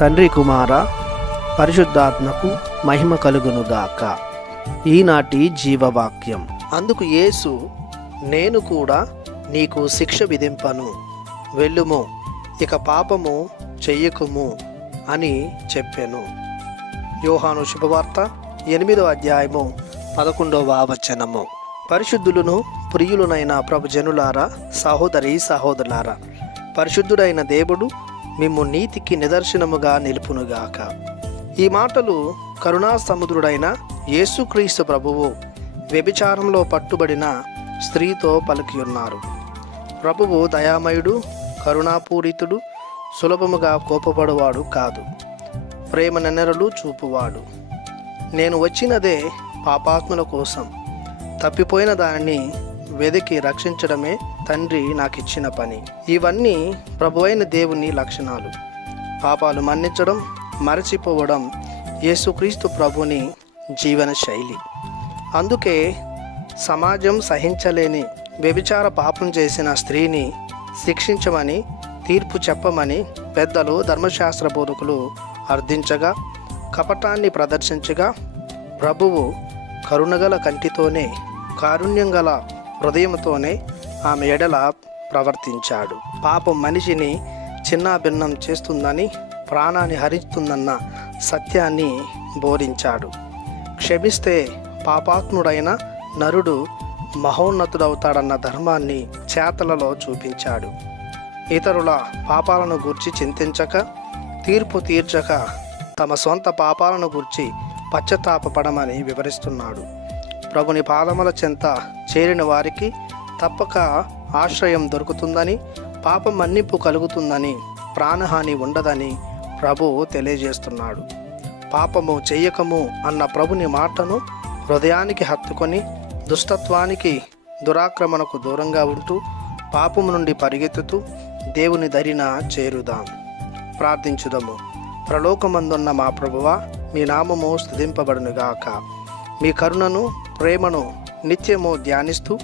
తండ్రి కుమార పరిశుద్ధాత్మకు మహిమ కలుగునుగాక. ఈనాటి జీవవాక్యం. అందుకు యేసు, నేను కూడా నీకు శిక్ష విధింపను, వెళ్ళుము, ఇక పాపము చెయ్యకుము అని చెప్పెను. యోహాను శుభవార్త 8వ అధ్యాయము 11వ వచనము. పరిశుద్ధులను ప్రియులునైన ప్రభు జనులారా, సహోదరి సహోదరులారా, పరిశుద్ధుడైన దేవుడు మిమ్ము నీతికి నిదర్శనముగా నిలుపునుగాక. ఈ మాటలు కరుణా సముద్రుడైన యేసుక్రీస్తు ప్రభువు వ్యభిచారంలో పట్టుబడిన స్త్రీతో పలికియున్నారు. ప్రభువు దయామయుడు, కరుణాపూరితుడు, సులభముగా కోపపడువాడు కాదు, ప్రేమ నెనరలు చూపువాడు. నేను వచ్చినదే పాపాత్ముల కోసం, తప్పిపోయిన దానిని వెదికి రక్షించడమే తండ్రి నాకిచ్చిన పని. ఇవన్నీ ప్రభువైన దేవుని లక్షణాలు. పాపాలు మన్నించడం, మరచిపోవడం యేసుక్రీస్తు ప్రభుని జీవన శైలి. అందుకే సమాజం సహించలేని వ్యభిచార పాపం చేసిన స్త్రీని శిక్షించమని, తీర్పు చెప్పమని పెద్దలు, ధర్మశాస్త్ర బోధకులు అర్థించగా, కపటాన్ని ప్రదర్శించగా, ప్రభువు కరుణగల కంటితోనే, కారుణ్యం గల హృదయంతోనే ఆమె ఎడల ప్రవర్తించాడు. పాపం మనిషిని చిన్నాభిన్నం చేస్తుందని, ప్రాణాన్ని హరిస్తుందన్న సత్యాన్ని బోధించాడు. క్షమిస్తే పాపాత్ముడైన నరుడు మహోన్నతుడవుతాడన్న ధర్మాన్ని చేతలలో చూపించాడు. ఇతరుల పాపాలను గూర్చి చింతించక, తీర్పు తీర్చక, తమ సొంత పాపాలను గూర్చి పశ్చాత్తాపపడమని వివరిస్తున్నాడు. ప్రభుని పాదముల చెంత చేరిన వారికి తప్పక ఆశ్రయం దొరుకుతుందని, పాపం మన్నింపు కలుగుతుందని, ప్రాణహాని ఉండదని ప్రభువు తెలియజేస్తున్నాడు. పాపము చెయ్యకము అన్న ప్రభుని మాటను హృదయానికి హత్తుకొని, దుష్టత్వానికి, దురాక్రమణకు దూరంగా ఉంటూ, పాపము నుండి పరిగెత్తుతూ దేవుని దరిన చేరుదాం. ప్రార్థించుదము. పరలోకమందున్న మా ప్రభువా, మీ నామము స్తుతింపబడునుగాక. మీ కరుణను, ప్రేమను నిత్యము ధ్యానిస్తూ,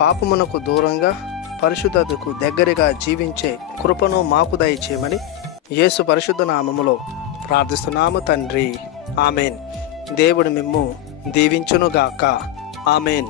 పాపమునకు దూరంగా, పరిశుద్ధతకు దగ్గరగా జీవించే కృపను మాకు దయచేయమని యేసు పరిశుద్ధ నామములో ప్రార్థిస్తున్నాము తండ్రి. ఆమెన్. దేవుడు మిమ్ము దీవించునుగాక. ఆమెన్.